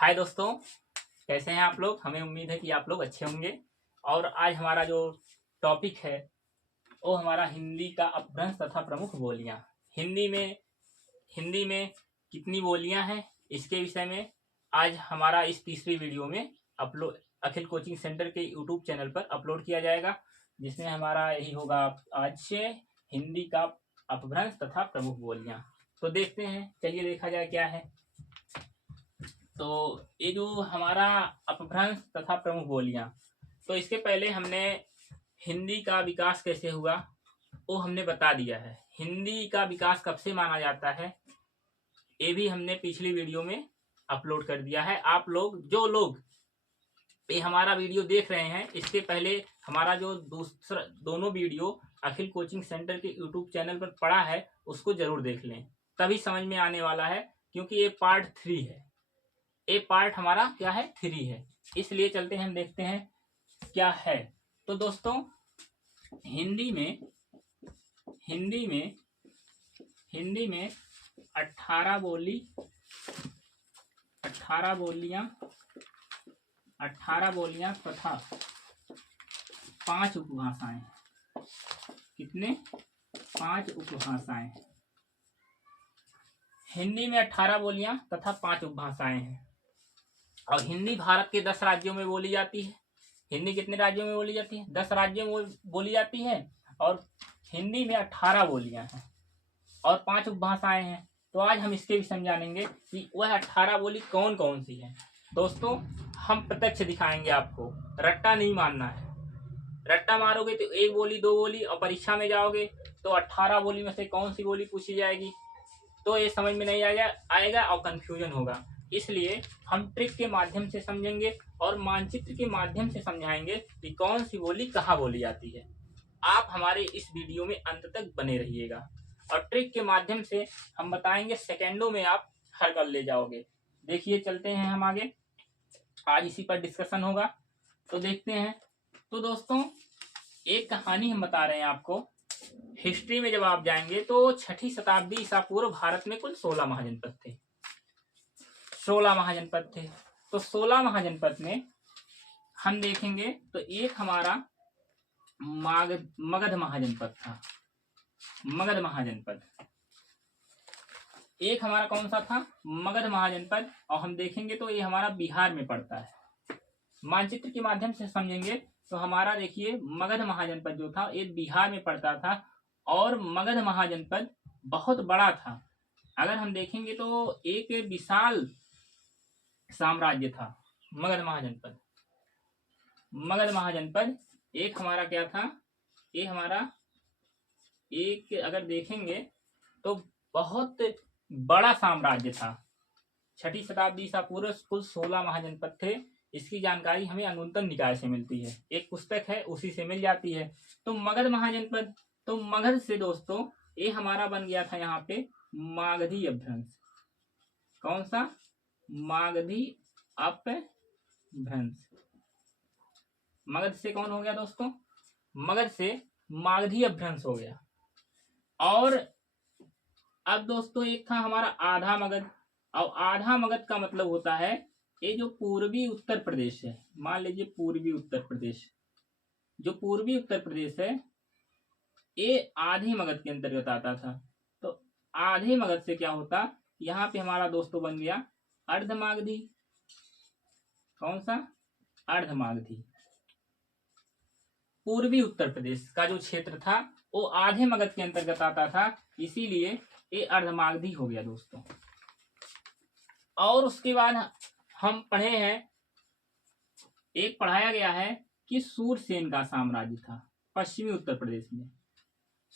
हाय दोस्तों, कैसे हैं आप लोग। हमें उम्मीद है कि आप लोग अच्छे होंगे। और आज हमारा जो टॉपिक है वो हमारा हिंदी का अपभ्रंश तथा प्रमुख बोलियां। हिंदी में हिंदी में कितनी बोलियां हैं, इसके विषय में आज हमारा इस तीसरी वीडियो में अपलोड अखिल कोचिंग सेंटर के यूट्यूब चैनल पर अपलोड किया जाएगा, जिसमें हमारा यही होगा आज से हिंदी का अपभ्रंश तथा प्रमुख बोलियां। तो देखते हैं, चलिए देखा जाए क्या है। तो ये जो हमारा अपभ्रंश तथा प्रमुख बोलियां, तो इसके पहले हमने हिंदी का विकास कैसे हुआ वो हमने बता दिया है। हिंदी का विकास कब से माना जाता है ये भी हमने पिछली वीडियो में अपलोड कर दिया है। आप लोग जो लोग ये हमारा वीडियो देख रहे हैं, इसके पहले हमारा जो दूसरा दोनों वीडियो अखिल कोचिंग सेंटर के यूट्यूब चैनल पर पड़ा है उसको जरूर देख लें, तभी समझ में आने वाला है। क्योंकि ये पार्ट 3 है, ये पार्ट हमारा क्या है 3 है। इसलिए चलते हैं, हम देखते हैं क्या है। तो दोस्तों, हिंदी में हिंदी में हिंदी में 18 बोलियां तथा 5 उपभाषाएं। कितने? 5 उपभाषाएं। हिंदी में 18 बोलियां तथा 5 उपभाषाएं हैं। और हिंदी भारत के 10 राज्यों में बोली जाती है। हिंदी कितने राज्यों में बोली जाती है? 10 राज्यों में बोली जाती है। और हिंदी में 18 बोलियां हैं और 5 उपभाषाएं हैं। तो आज हम इसके भी समझानेंगे कि वह 18 बोली कौन कौन सी है। दोस्तों, हम प्रत्यक्ष दिखाएंगे आपको, रट्टा नहीं मारना है। रट्टा मारोगे तो एक बोली दो बोली, और परीक्षा में जाओगे तो 18 बोली में से कौन सी बोली पूछी जाएगी, तो ये समझ में नहीं आएगा और कंफ्यूजन होगा। इसलिए हम ट्रिक के माध्यम से समझेंगे और मानचित्र के माध्यम से समझाएंगे कि कौन सी बोली कहाँ बोली जाती है। आप हमारे इस वीडियो में अंत तक बने रहिएगा और ट्रिक के माध्यम से हम बताएंगे, सेकंडों में आप हल कर ले जाओगे। देखिए, चलते हैं हम आगे, आज इसी पर डिस्कशन होगा। तो देखते हैं। तो दोस्तों, एक कहानी हम बता रहे हैं आपको। हिस्ट्री में जब आप जाएंगे तो 6ठी शताब्दी ईसा पूर्व भारत में कुल 16 महाजनपद थे। 16 महाजनपद थे। तो 16 महाजनपद में हम देखेंगे तो एक हमारा मगध महाजनपद था। मगध महाजनपद एक हमारा कौन सा था? मगध महाजनपद। और हम देखेंगे तो ये हमारा बिहार में पड़ता है। मानचित्र के माध्यम से समझेंगे तो हमारा देखिए, मगध महाजनपद जो था ये बिहार में पड़ता था। और मगध महाजनपद बहुत बड़ा था। अगर हम देखेंगे तो एक विशाल साम्राज्य था मगध महाजनपद। मगध महाजनपद एक हमारा क्या था? ये हमारा एक, अगर देखेंगे तो बहुत बड़ा साम्राज्य था। 6ठी शताब्दी ईसा पूर्व कुल 16 महाजनपद थे। इसकी जानकारी हमें अनुत्तम निकाय से मिलती है, एक पुस्तक है उसी से मिल जाती है। तो मगध महाजनपद, तो मगध से दोस्तों ये हमारा बन गया था यहाँ पे मागधी अपभ्रंश। कौन सा? मागधी अपभ्रंश। मगध से कौन हो गया दोस्तों? मगध से मागधी अपभ्रंश हो गया। और अब दोस्तों एक था हमारा आधा मगध। और आधा मगध का मतलब होता है ये जो पूर्वी उत्तर प्रदेश है। मान लीजिए पूर्वी उत्तर प्रदेश, जो पूर्वी उत्तर प्रदेश है ये आधे मगध के अंतर्गत आता था। तो आधे मगध से क्या होता, यहाँ पे हमारा दोस्तों बन गया अर्धमागधी। कौन सा? अर्धमागधी। पूर्वी उत्तर प्रदेश का जो क्षेत्र था वो आधे मगध के अंतर्गत आता था, इसीलिए ये अर्धमागधी हो गया दोस्तों। और उसके बाद हम पढ़े हैं, एक पढ़ाया गया है कि सूरसेन का साम्राज्य था पश्चिमी उत्तर प्रदेश में।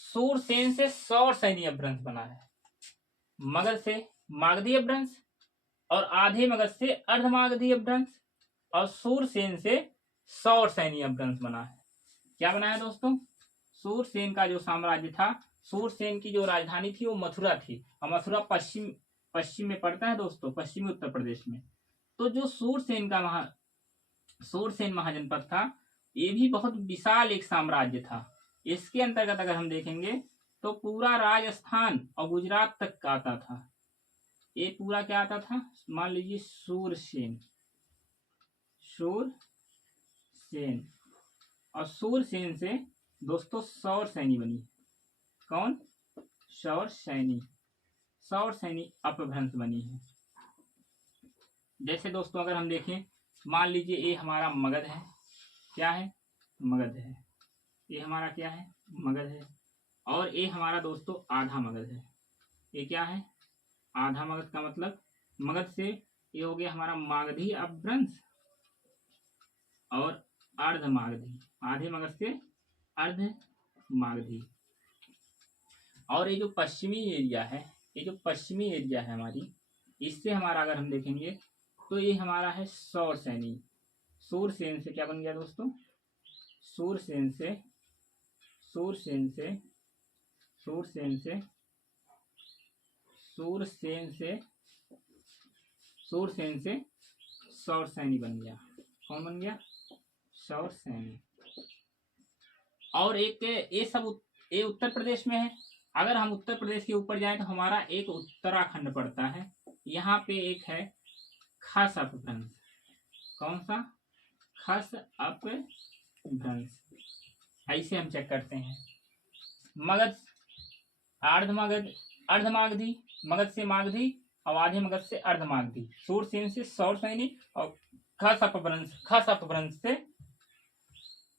सूरसेन से सौर सैन्य अपभ्रंश बना है। मगध से मागधी अपभ्रंश और आधे मगध से अर्धमागधी अपभ्रंश और सूरसेन से सौर सैन्य अपभ्रंश बना है। क्या बना है दोस्तों? सूरसेन का जो साम्राज्य था, सूरसेन की जो राजधानी थी वो मथुरा थी। और मथुरा पश्चिम में पड़ता है दोस्तों, पश्चिमी उत्तर प्रदेश में। तो जो सूरसेन महाजनपद था ये भी बहुत विशाल एक साम्राज्य था। इसके अंतर्गत अगर हम देखेंगे तो पूरा राजस्थान और गुजरात तक का आता था। ये पूरा क्या आता था, मान लीजिए सूरसेन, सूरसेन, और सूरसेन से दोस्तों सौरसैनी बनी। कौन? सौरसैनी, सौरसैनी अपभ्रंश बनी है। जैसे दोस्तों अगर हम देखें, मान लीजिए ये हमारा मगध है, क्या है? मगध है। ये हमारा क्या है? मगध है। और ये हमारा दोस्तों आधा मगध है। ये क्या है? आधा मगध का मतलब मगध से ये हो गया हमारा मागधी अपभ्रंश और अर्ध मागधी, आधे मगध से अर्ध मागधी। और ये जो पश्चिमी एरिया है, ये जो पश्चिमी एरिया है हमारी, इससे हमारा अगर हम देखेंगे तो ये हमारा है सौरसैनी। सूरसेन से क्या बन गया दोस्तों? सूरसेन से, सूरसेन से, सूरसेन से, सूरसेन से, सूरसेन से सौरसैनी बन गया। कौन बन गया? सौरसैनी। और एक ये सब ये उत्तर प्रदेश में है। अगर हम उत्तर प्रदेश के ऊपर जाएं तो हमारा एक उत्तराखंड पड़ता है। यहाँ पे एक है खस अपभ्रंश। कौन सा? खस अपभ्रंश। ऐसे हम चेक करते हैं। मगध, अर्धमगध, अर्धमागधी, मगध से मागधी और आधे मगध से अर्धमागधी, सूरसेन से सौरसैनी और खस अपभ्रंश, खस अपभ्रंश से,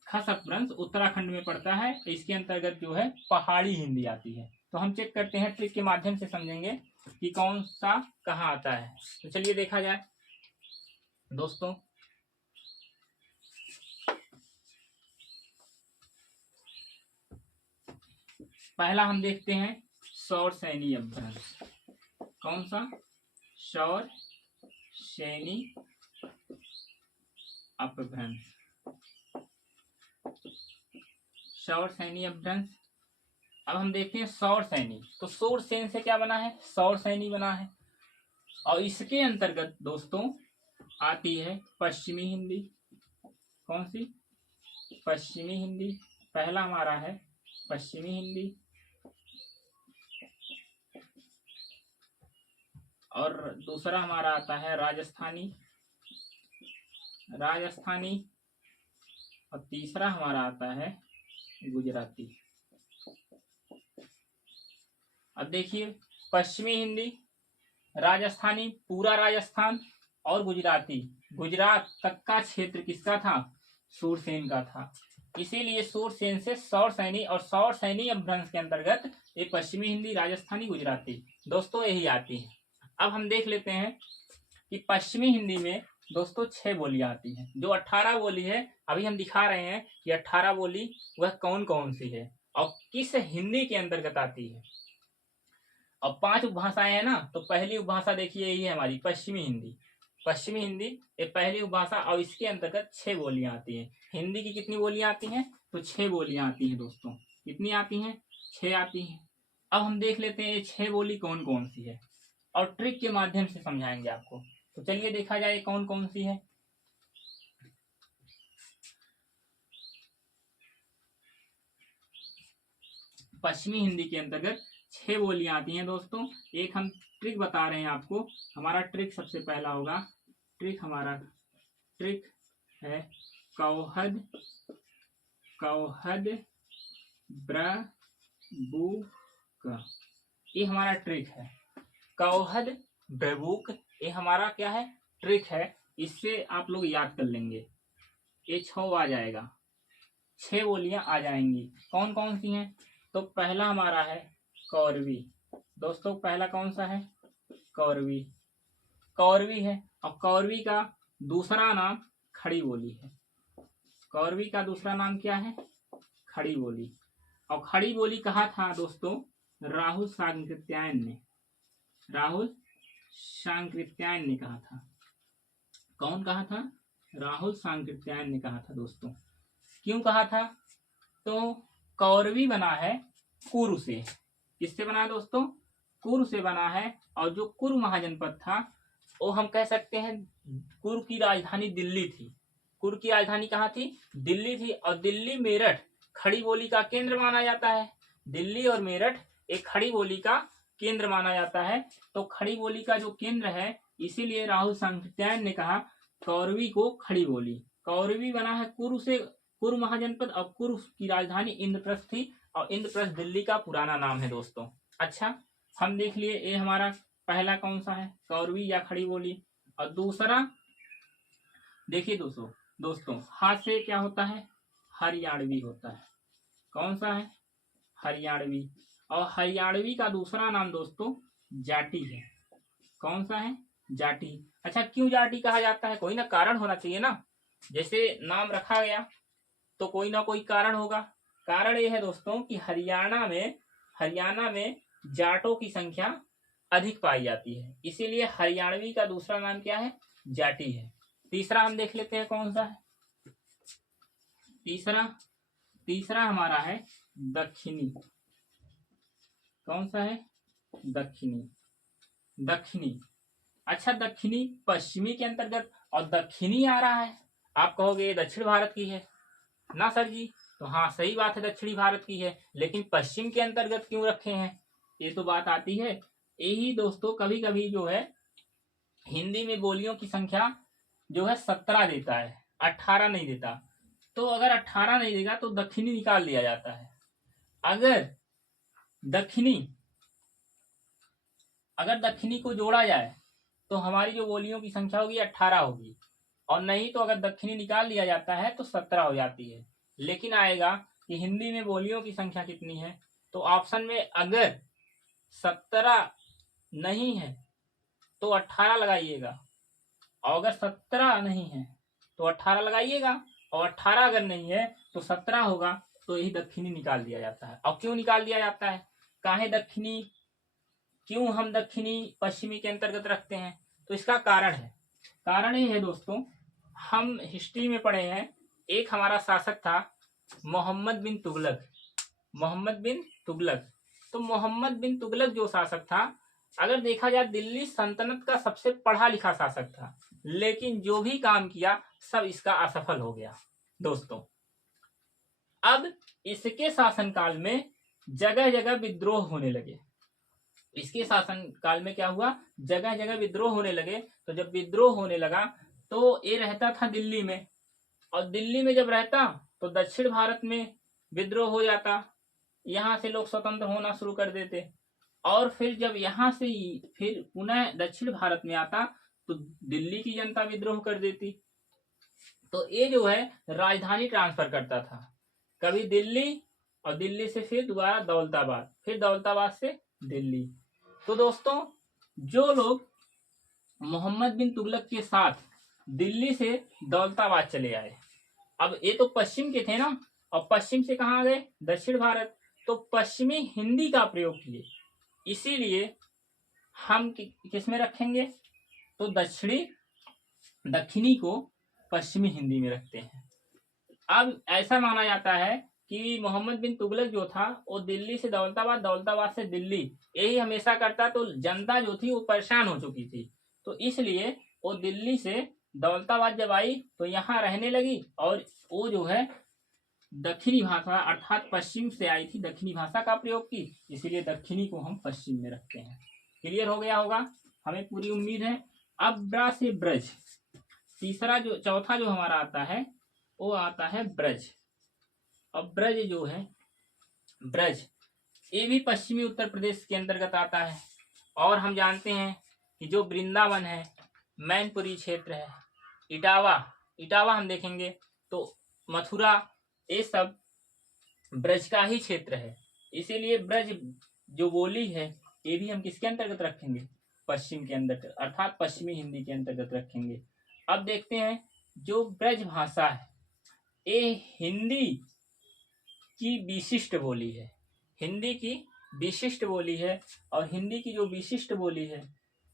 खस अपभ्रंश उत्तराखंड में पड़ता है। इसके अंतर्गत जो है पहाड़ी हिंदी आती है। तो हम चेक करते हैं, ट्रिक के माध्यम से समझेंगे कि कौन सा कहाँ आता है। तो चलिए देखा जाए दोस्तों। पहला हम देखते हैं सौरसैनी अपभ्रंश। कौन सा? सौरसैनी अपभ्रंश, सौरसैनी अपभ्रंश। अब हम देखते हैं सौरसैनी, तो सूरसेन से क्या बना है? सौरसैनी बना है। और इसके अंतर्गत दोस्तों आती है पश्चिमी हिंदी। कौन सी? पश्चिमी हिंदी। पहला हमारा है पश्चिमी हिंदी, और दूसरा हमारा आता है राजस्थानी, राजस्थानी, और तीसरा हमारा आता है गुजराती। अब देखिए, पश्चिमी हिंदी, राजस्थानी पूरा राजस्थान, और गुजराती, गुजरात तक का क्षेत्र किसका था? सूरसेन का था। इसीलिए सूरसेन से सौरसैनी और सौरसैनी अपभ्रंश के अंतर्गत ये पश्चिमी हिंदी, राजस्थानी, गुजराती दोस्तों यही आती है। अब हम देख लेते हैं कि पश्चिमी हिंदी में दोस्तों 6 बोलियां आती हैं। जो 18 बोली है अभी हम दिखा रहे हैं कि 18 बोली वह कौन कौन सी है और किस हिंदी के अंतर्गत आती है। और 5 उपभाषाएं हैं ना, तो पहली उपभाषा देखिए यही है हमारी पश्चिमी हिंदी। पश्चिमी हिंदी ये पहली उपभाषा और इसके अंतर्गत 6 बोलियां आती हैं। हिंदी की कितनी बोलियां आती हैं? तो 6 बोलियां आती हैं दोस्तों। कितनी आती हैं? 6 आती हैं। अब हम देख लेते हैं ये 6 बोली कौन कौन सी है और ट्रिक के माध्यम से समझाएंगे आपको। तो चलिए देखा जाए कौन कौन सी है। पश्चिमी हिंदी के अंतर्गत 6 बोलियां आती हैं दोस्तों। एक हम ट्रिक बता रहे हैं आपको। हमारा ट्रिक सबसे पहला होगा, ट्रिक हमारा ट्रिक है कौहद, कौहद ब्रबूक। ये हमारा ट्रिक है। कौहद ब्रबूक ये हमारा क्या है? ट्रिक है। इससे आप लोग याद कर लेंगे। ये 6 आ जाएगा, 6 बोलियां आ जाएंगी। कौन कौन सी हैं? तो पहला हमारा है कौरवी। दोस्तों पहला कौन सा है? कौरवी, कौरवी है। और कौरवी का दूसरा नाम खड़ी बोली है। कौरवी का दूसरा नाम क्या है? खड़ी बोली। और खड़ी बोली कहा था दोस्तों? राहुल सांकृत्यायन ने, राहुल सांकृत्यायन ने कहा था। कौन कहा था? राहुल सांकृत्यायन ने कहा था दोस्तों। क्यों कहा था? तो कौरवी बना है कुरु से। किससे बना है दोस्तों? कुरु से बना है। और जो कुरु महाजनपद था वो हम कह सकते हैं कुरु की राजधानी दिल्ली थी। कुरु की राजधानी कहाँ थी? दिल्ली थी। और दिल्ली मेरठ खड़ी बोली का केंद्र माना जाता है। दिल्ली और मेरठ एक खड़ी बोली का केंद्र माना जाता है। तो खड़ी बोली का जो केंद्र है, इसीलिए राहुल सांकृत्यायन ने कहा कौरवी को खड़ी बोली। कौरवी बना है कुरु से, कुरु महाजनपद, और कुरु की राजधानी इंद्रप्रस्थ थी, और इंद्रप्रस्थ दिल्ली का पुराना नाम है दोस्तों। अच्छा, हम देख लिए ये हमारा पहला कौन सा है, कौरवी या खड़ी बोली। और दूसरा देखिए दोस्तों हाथ से क्या होता है, हरियाणवी होता है। कौन सा है, हरियाणवी। और हरियाणवी का दूसरा नाम दोस्तों जाटी है। कौन सा है, जाटी। अच्छा, क्यों जाटी कहा जाता है, कोई ना कारण होना चाहिए ना, जैसे नाम रखा गया तो कोई ना कोई कारण होगा। कारण ये है दोस्तों कि हरियाणा में जाटों की संख्या अधिक पाई जाती है, इसीलिए हरियाणवी का दूसरा नाम क्या है, जाटी है। तीसरा हम देख लेते हैं कौन सा है। तीसरा हमारा है दक्षिणी। कौन सा है, दक्षिणी। अच्छा, दक्षिणी पश्चिमी के अंतर्गत, और दक्षिणी आ रहा है, आप कहोगे दक्षिण भारत की है ना सर जी, तो हाँ सही बात है, दक्षिणी भारत की है, लेकिन पश्चिम के अंतर्गत क्यों रखे हैं, ये तो बात आती है। यही दोस्तों कभी कभी जो है हिंदी में बोलियों की संख्या जो है 17 देता है, 18 नहीं देता। तो अगर 18 नहीं देगा तो दक्षिणी निकाल दिया जाता है। अगर दक्षिणी को जोड़ा जाए तो हमारी जो बोलियों की संख्या होगी 18 होगी, और नहीं तो अगर दक्षिणी निकाल दिया जाता है तो 17 हो जाती है। लेकिन आएगा कि हिंदी में बोलियों की संख्या कितनी है, तो ऑप्शन में अगर 17 नहीं है तो 18 लगाइएगा, और अगर 17 नहीं है तो 18 लगाइएगा, और 18 अगर नहीं है तो 17 होगा, तो यही दक्षिणी निकाल दिया जाता है। और क्यों निकाल दिया जाता है, काहे दक्षिणी, क्यों हम दक्षिणी पश्चिमी के अंतर्गत रखते हैं, तो इसका कारण है। कारण ये है दोस्तों, हम हिस्ट्री में पढ़े हैं, एक हमारा शासक था मोहम्मद बिन तुगलक। तो मोहम्मद बिन तुगलक जो शासक था, अगर देखा जाए दिल्ली सल्तनत का सबसे पढ़ा लिखा शासक था, लेकिन जो भी काम किया सब इसका असफल हो गया दोस्तों। अब इसके शासनकाल में जगह जगह विद्रोह होने लगे। इसके शासनकाल में क्या हुआ, जगह जगह विद्रोह होने लगे। तो जब विद्रोह होने लगा तो ये रहता था दिल्ली में, और दिल्ली में जब रहता तो दक्षिण भारत में विद्रोह हो जाता, यहाँ से लोग स्वतंत्र होना शुरू कर देते, और फिर जब यहाँ से फिर पुनः दक्षिण भारत में आता तो दिल्ली की जनता विद्रोह कर देती। तो ये जो है राजधानी ट्रांसफर करता था, कभी दिल्ली, और दिल्ली से फिर दोबारा दौलताबाद, फिर दौलताबाद से दिल्ली। तो दोस्तों जो लोग मोहम्मद बिन तुगलक के साथ दिल्ली से दौलताबाद चले आए, अब ये तो पश्चिम के थे ना, और पश्चिम से कहाँ आ गए, दक्षिण भारत, तो पश्चिमी हिंदी का प्रयोग किए, इसीलिए हम किस में रखेंगे, तो दक्षिणी को पश्चिमी हिंदी में रखते हैं। अब ऐसा माना जाता है कि मोहम्मद बिन तुगलक जो था वो दिल्ली से दौलताबाद, दौलताबाद से दिल्ली, यही हमेशा करता, तो जनता जो थी वो परेशान हो चुकी थी, तो इसलिए वो दिल्ली से दौलताबाद जब आई तो यहाँ रहने लगी, और वो जो है दक्षिणी भाषा अर्थात पश्चिम से आई थी, दक्षिणी भाषा का प्रयोग की, इसीलिए दक्षिणी को हम पश्चिम में रखते हैं। क्लियर हो गया होगा, हमें पूरी उम्मीद है। अब ब्रा से ब्रज, चौथा जो हमारा आता है वो आता है ब्रज। अब ब्रज जो है, ये भी पश्चिमी उत्तर प्रदेश के अंतर्गत आता है, और हम जानते हैं कि जो वृंदावन है, मैनपुरी क्षेत्र है, इटावा हम देखेंगे तो मथुरा, ये सब ब्रज का ही क्षेत्र है, इसीलिए ब्रज जो बोली है ये भी हम किसके अंतर्गत रखेंगे, पश्चिम के अंदर, अर्थात पश्चिमी हिंदी के अंतर्गत रखेंगे। अब देखते हैं जो ब्रज भाषा है, ये हिंदी की विशिष्ट बोली है, और हिंदी की जो विशिष्ट बोली है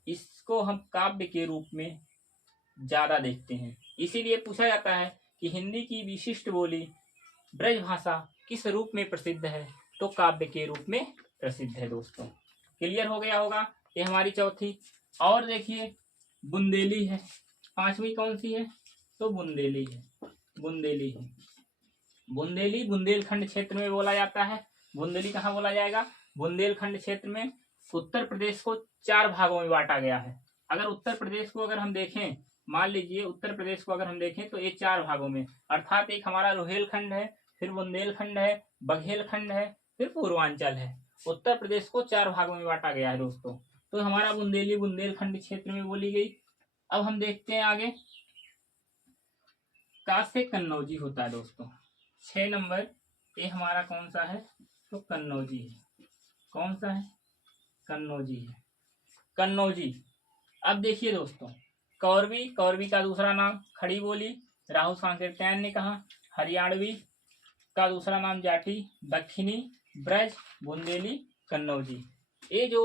इसको हम काव्य के रूप में ज्यादा देखते हैं। इसीलिए पूछा जाता है कि हिंदी की विशिष्ट बोली ब्रज भाषा किस रूप में प्रसिद्ध है, तो काव्य के रूप में प्रसिद्ध है दोस्तों। क्लियर हो गया होगा, ये हमारी चौथी। और देखिए बुंदेली है, पांचवी कौन सी है, तो बुंदेली है। बुंदेली बुंदेलखंड क्षेत्र में बोला जाता है। बुंदेली कहाँ बोला जाएगा, बुंदेलखंड क्षेत्र में। उत्तर प्रदेश को 4 भागों में बांटा गया है। अगर उत्तर प्रदेश को अगर हम देखें, मान लीजिए उत्तर प्रदेश को अगर हम देखें तो ये 4 भागों में, अर्थात एक हमारा रोहेलखंड है, फिर बुंदेलखंड है, बघेलखंड है, फिर पूर्वांचल है। उत्तर प्रदेश को 4 भागों में बांटा गया है दोस्तों। तो हमारा बुंदेलखंड क्षेत्र में बोली गई। अब हम देखते हैं आगे, का से कन्नौजी होता है दोस्तों। 6 नंबर ये हमारा कौन सा है, तो कन्नौजी है। कौन सा है, कन्नौजी है, कन्नौजी। अब देखिए दोस्तों, कौरवी, कौरवी का दूसरा नाम खड़ी बोली, राहु सांकृत्यायन ने कहा। हरियाणवी का दूसरा नाम जाटी, दक्षिणी, ब्रज, बुंदेली, कन्नौजी। ये जो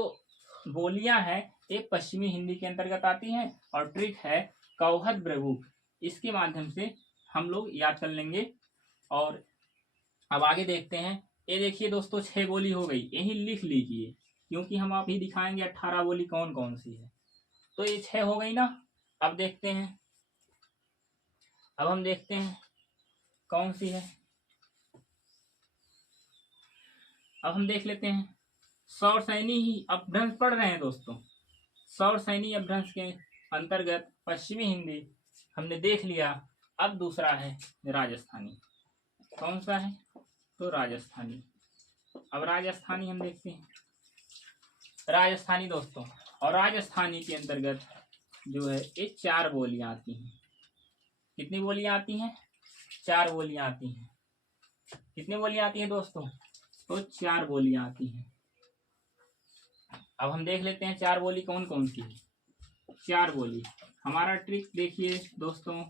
बोलियां हैं ये पश्चिमी हिंदी के अंतर्गत आती हैं और ट्रिक है कौहद ब्रगुक, इसके माध्यम से हम लोग याद कर लेंगे। और अब आगे देखते हैं। ये देखिए दोस्तों 6 बोली हो गई, यही लिख लीजिए क्योंकि हम आप ही दिखाएंगे 18 बोली कौन कौन सी है। तो ये 6 हो गई ना। अब देखते हैं, अब हम देखते हैं कौन सी है। अब हम देख लेते हैं, सौर सैनी ही अपभ्रंश पढ़ रहे हैं दोस्तों। सौर सैनी अपभ्रंश के अंतर्गत पश्चिमी हिंदी हमने देख लिया। अब दूसरा है राजस्थानी। कौन सा है, तो राजस्थानी। अब राजस्थानी हम देखते हैं, राजस्थानी दोस्तों। और राजस्थानी के अंतर्गत जो है ये 4 बोलियां आती हैं। कितनी बोलियां आती हैं, 4 बोलियां आती हैं। कितनी बोलियां आती हैं दोस्तों, तो 4 बोलियां आती हैं। अब हम देख लेते हैं 4 बोली कौन कौन सी है। 4 बोली हमारा ट्रिक देखिए दोस्तों,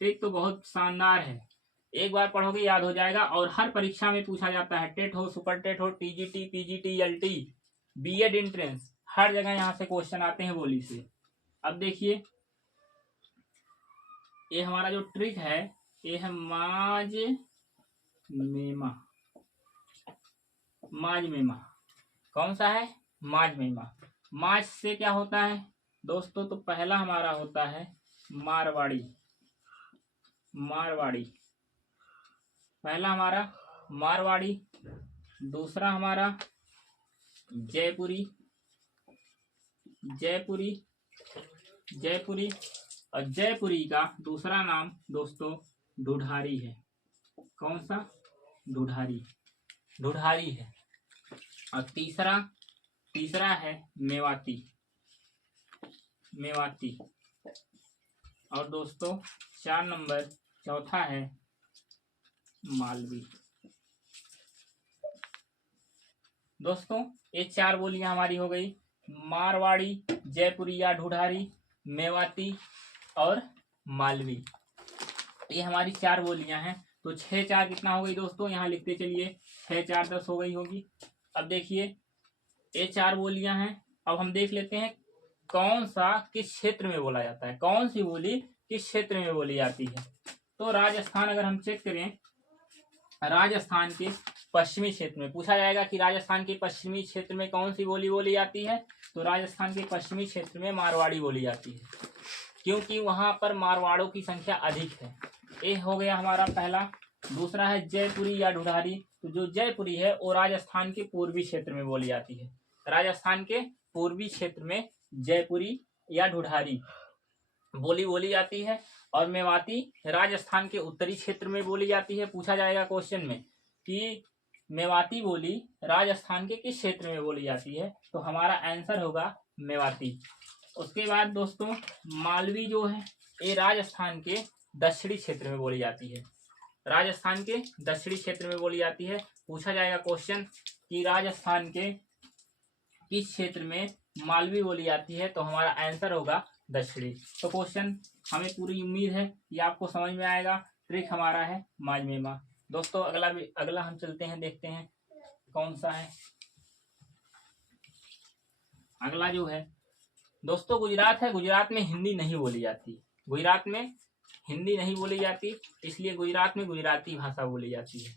ट्रिक तो बहुत शानदार है, एक बार पढ़ोगे याद हो जाएगा और हर परीक्षा में पूछा जाता है। टेट हो, सुपर टेट हो, TGT, PGT, LT, BEd entrance, हर जगह यहाँ से क्वेश्चन आते हैं बोली से। अब देखिए ये हमारा जो ट्रिक है ये है माज मेमा। माज मेमा कौन सा है, माज मेमा। माज से क्या होता है दोस्तों, तो पहला हमारा होता है मारवाड़ी। मारवाड़ी पहला हमारा मारवाड़ी, दूसरा हमारा जयपुरी, जयपुरी, जयपुरी। और जयपुरी का दूसरा नाम दोस्तों ढूढ़ारी है। कौन सा, ढूढ़ारी, ढूढ़ारी है। और तीसरा है मेवाती, मेवाती। और दोस्तों 4 नंबर चौथा है मालवी। दोस्तों ये 4 बोलियां हमारी हो गई, मारवाड़ी, जयपुरी या ढूढ़ारी, मेवाती और मालवी। ये हमारी 4 बोलियां हैं। तो 6 4 कितना हो गई दोस्तों, यहाँ लिखते चलिए, 6 4 10 हो गई होगी। अब देखिए ये 4 बोलियां हैं। अब हम देख लेते हैं कौन सा किस क्षेत्र में बोला जाता है, कौन सी बोली किस क्षेत्र में बोली जाती है। तो राजस्थान अगर हम चेक करें, राजस्थान के पश्चिमी क्षेत्र में पूछा जाएगा कि राजस्थान के पश्चिमी क्षेत्र में कौन सी बोली बोली जाती है। तो राजस्थान के पश्चिमी क्षेत्र में मारवाड़ी बोली जाती है, क्योंकि वहां पर मारवाड़ों की संख्या अधिक है। ये हो गया हमारा पहला। दूसरा है जयपुरी या ढूढ़ारी। तो जो जयपुरी है वो राजस्थान के पूर्वी क्षेत्र में बोली जाती है। राजस्थान के पूर्वी क्षेत्र में जयपुरी या ढूढ़ारी बोली जाती है। और मेवाती राजस्थान के उत्तरी क्षेत्र में बोली जाती है। पूछा जाएगा क्वेश्चन में कि मेवाती बोली राजस्थान के किस क्षेत्र में बोली जाती है, तो हमारा आंसर होगा मेवाती। उसके बाद दोस्तों मालवी जो है ये राजस्थान के दक्षिणी क्षेत्र में बोली जाती है। राजस्थान के दक्षिणी क्षेत्र में बोली जाती है। पूछा जाएगा क्वेश्चन कि राजस्थान के किस क्षेत्र में मालवी बोली जाती है, तो हमारा आंसर होगा दक्षिणी। तो क्वेश्चन हमें पूरी उम्मीद है कि आपको समझ में आएगा। ट्रिक हमारा है माजमेमा। दोस्तों अगला हम चलते हैं, देखते हैं कौन सा है। अगला जो है दोस्तों गुजरात है। गुजरात में हिंदी नहीं बोली जाती, गुजरात में हिंदी नहीं बोली जाती, इसलिए गुजरात में गुजराती भाषा बोली जाती है।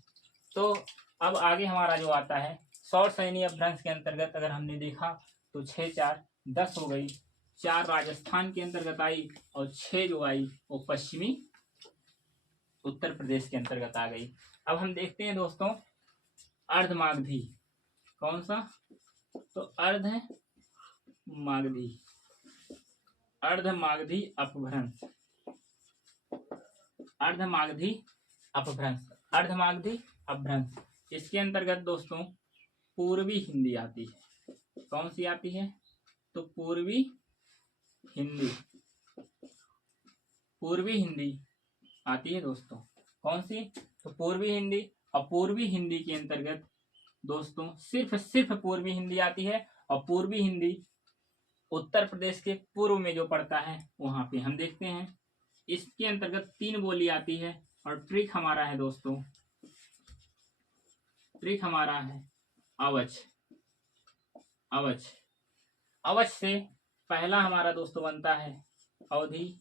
तो अब आगे हमारा जो आता है सौर सैनी अपभ्रंश के अंतर्गत अगर हमने देखा तो 6 4 10 हो गई। 4 राजस्थान के अंतर्गत आई और 6 जो आई वो पश्चिमी उत्तर प्रदेश के अंतर्गत आ गई। अब हम देखते हैं दोस्तों अर्धमागधी। कौन सा, तो अर्धमागधी, अर्धमागधी अपभ्रंश, अर्धमागधी अपभ्रंश, अर्धमागधी अपभ्रंश। इसके अंतर्गत दोस्तों पूर्वी हिंदी आती है। कौन सी आती है? तो पूर्वी हिंदी, पूर्वी हिंदी आती है दोस्तों। कौन सी? तो पूर्वी हिंदी। और पूर्वी हिंदी के अंतर्गत दोस्तों सिर्फ पूर्वी हिंदी आती है। और पूर्वी हिंदी उत्तर प्रदेश के पूर्व में जो पड़ता है वहां पे हम देखते हैं। इसके अंतर्गत 3 बोली आती है। और ट्रिक हमारा है दोस्तों, ट्रिक हमारा है अवच। अवच, अवच से पहला हमारा दोस्तों बनता है अवधि।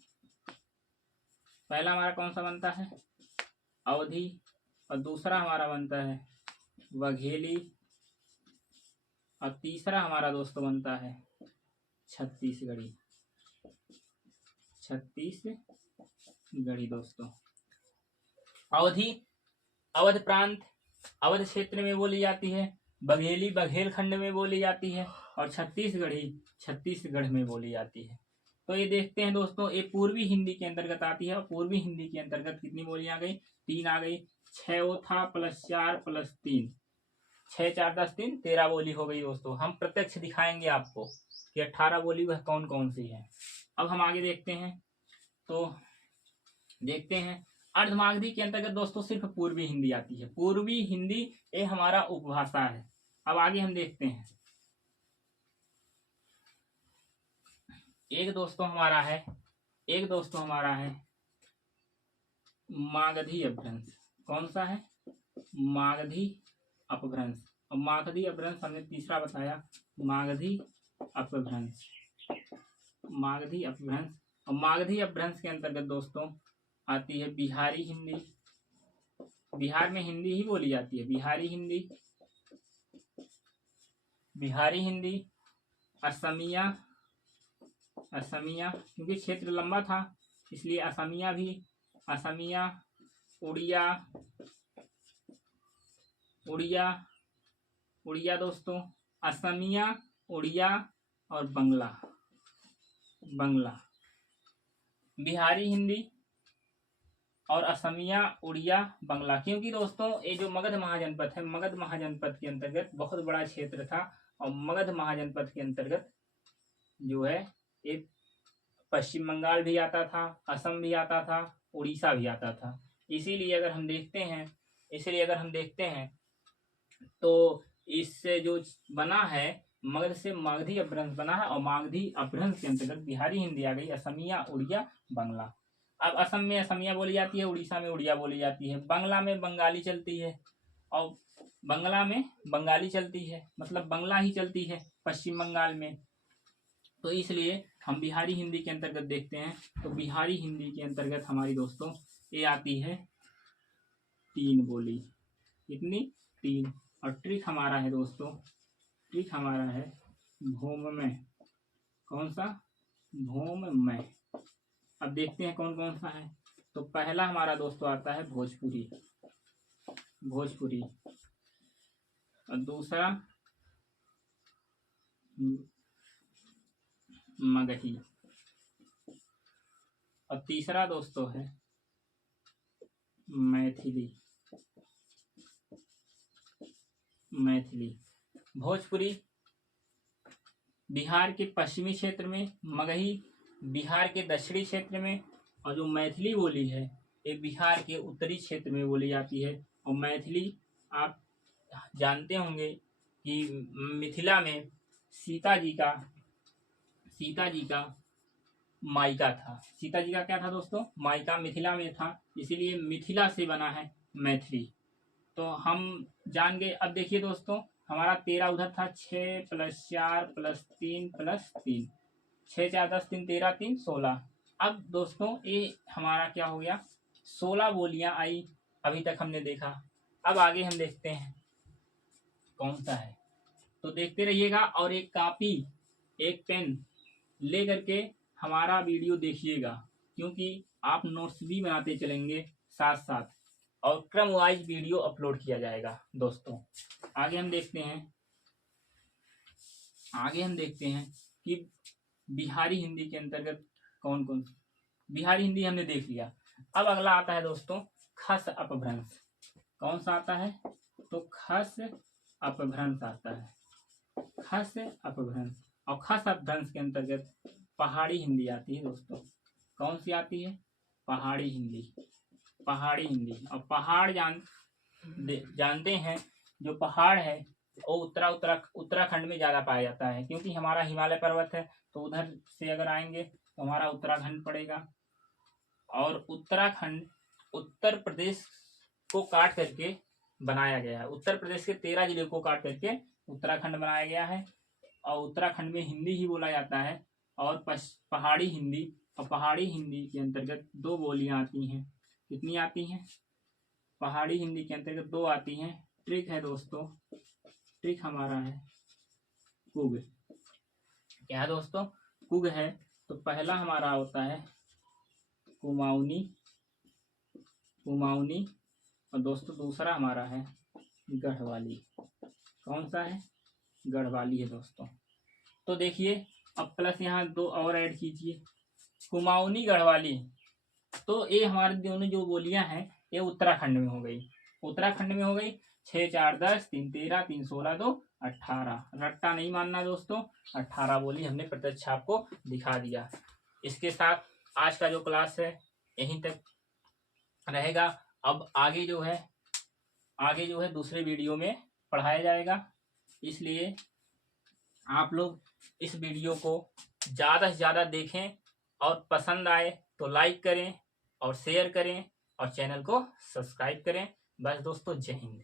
पहला हमारा कौन सा बनता है? अवधि। और दूसरा हमारा बनता है वघेली। और तीसरा हमारा दोस्तों बनता है छत्तीसगढ़ी। छत्तीसगढ़ी दोस्तों। अवधि अवध प्रांत, अवध क्षेत्र में बोली जाती है। बघेली बघेलखंड में बोली जाती है। और छत्तीसगढ़ी छत्तीसगढ़ में बोली जाती है। तो ये देखते हैं दोस्तों, ये पूर्वी हिंदी के अंतर्गत आती है। और पूर्वी हिंदी के अंतर्गत कितनी बोलियां आ गई? 3 आ गई। 6 था प्लस 4 प्लस 3, 6 4 10 3 13 बोली हो गई दोस्तों। हम प्रत्यक्ष दिखाएंगे आपको कि 18 बोली वह कौन कौन सी है। अब हम आगे देखते हैं। तो देखते हैं अर्धमागधी के अंतर्गत दोस्तों सिर्फ पूर्वी हिंदी आती है। पूर्वी हिंदी ये हमारा उपभाषा है। अब आगे हम देखते हैं। एक दोस्तों हमारा है मागधी अपभ्रंश। कौन सा है? मागधी अपभ्रंश। और मागधी अपभ्रंश हमने तीसरा बताया, मागधी अपभ्रंश, मागधी अपभ्रंश। और मागधी अपभ्रंश के अंतर्गत दोस्तों आती है बिहारी हिंदी। बिहार में हिंदी ही बोली जाती है। बिहारी हिंदी, बिहारी हिंदी, असमिया, असमिया क्योंकि क्षेत्र लंबा था इसलिए असमिया भी, असमिया, उड़िया, उड़िया, उड़िया दोस्तों, असमिया, उड़िया और बंगला, बंगला। बिहारी हिंदी और असमिया, उड़िया, बंगला। क्योंकि दोस्तों ये जो मगध महाजनपद है, मगध महाजनपद के अंतर्गत बहुत बड़ा क्षेत्र था। और मगध महाजनपद के अंतर्गत जो है ये पश्चिम बंगाल भी आता था, असम भी आता था, उड़ीसा भी आता था। इसीलिए अगर हम देखते हैं तो इससे जो बना है मगध से मागधी अपभ्रंश बना है। और मागधी अपभ्रंश के अंतर्गत बिहारी हिंदी आ गई, असमिया, उड़िया, बंगला। अब असम में असमिया बोली जाती है, उड़ीसा में उड़िया बोली जाती है, बंगला में बंगाली चलती है। और बंगला में बंगाली चलती है, मतलब बंगला ही चलती है पश्चिम बंगाल में। तो इसलिए हम बिहारी हिंदी के अंतर्गत देखते हैं। तो बिहारी हिंदी के अंतर्गत हमारी दोस्तों ये आती है 3 बोली। कितनी? 3। और ट्रिक हमारा है दोस्तों, ट्रिक हमारा है भौममय। कौन सा? भौममय। अब देखते हैं कौन कौन सा है। तो पहला हमारा दोस्तों आता है भोजपुरी, भोजपुरी। और दूसरा मगही। और तीसरा दोस्तों है मैथिली, मैथिली। भोजपुरी बिहार के पश्चिमी क्षेत्र में, मगही बिहार के दक्षिणी क्षेत्र में। और जो मैथिली बोली है ये बिहार के उत्तरी क्षेत्र में बोली जाती है। और मैथिली आप जानते होंगे कि मिथिला में सीता जी का मायका था। सीता जी का क्या था दोस्तों? मायका मिथिला में था, इसीलिए मिथिला से बना है मैथिली। तो हम जान गए। अब देखिए दोस्तों हमारा 13 उधर था, 6 प्लस 4 प्लस 3 प्लस 3, 6 4 10 3 13 3 16। अब दोस्तों ये हमारा क्या हो गया? 16 बोलियां आई अभी तक हमने देखा। अब आगे हम देखते हैं कौन सा है। तो देखते रहिएगा और एक कॉपी एक पेन ले करके हमारा वीडियो देखिएगा, क्योंकि आप नोट्स भी बनाते चलेंगे साथ साथ और क्रम वाइज वीडियो अपलोड किया जाएगा दोस्तों। आगे हम देखते हैं आगे हम देखते हैं कि बिहारी हिंदी के अंतर्गत कौन कौन। बिहारी हिंदी हमने देख लिया। अब अगला आता है दोस्तों खस अपभ्रंश। कौन सा आता है? तो खस अपभ्रंश आता है। खस अपभ्रंश। और खस अपभ्रंश के अंतर्गत पहाड़ी हिंदी आती है दोस्तों। कौन सी आती है? पहाड़ी हिंदी। पहाड़ी हिंदी। और पहाड़ जानते हैं, जो पहाड़ है वो उत्तराखंड में ज्यादा पाया जाता है, क्योंकि हमारा हिमालय पर्वत है, तो उधर से अगर आएंगे तो हमारा उत्तराखंड पड़ेगा। और उत्तराखंड उत्तर प्रदेश को काट करके बनाया गया है। उत्तर प्रदेश के 13 जिले को काट करके उत्तराखंड बनाया गया है। और उत्तराखंड में हिंदी ही बोला जाता है। और पहाड़ी हिंदी। और पहाड़ी हिंदी के अंतर्गत 2 बोलियां आती हैं। कितनी आती हैं? पहाड़ी हिंदी के अंतर्गत 2 आती हैं। ट्रिक है दोस्तों, ट्रिक हमारा है कुग। क्या है दोस्तों? कुग है। तो पहला हमारा होता है कुमाऊनी। कुमाऊनी। और दोस्तों दूसरा हमारा है गढ़वाली। कौन सा है? गढ़वाली है दोस्तों। तो देखिए, अब प्लस यहाँ 2 और ऐड कीजिए, कुमाऊनी गढ़वाली। तो ये हमारे दोनों जो बोलियां हैं ये उत्तराखंड में हो गई। उत्तराखंड में हो गई। 6 4 10 3 13 3 16 2 18। रट्टा नहीं मानना दोस्तों, 18 बोली हमने प्रत्यक्ष आपको दिखा दिया। इसके साथ आज का जो क्लास है यहीं तक रहेगा। अब आगे जो है दूसरे वीडियो में पढ़ाया जाएगा। इसलिए आप लोग इस वीडियो को ज़्यादा से ज़्यादा देखें, और पसंद आए तो लाइक करें और शेयर करें और चैनल को सब्सक्राइब करें। बस दोस्तों, जय हिंद।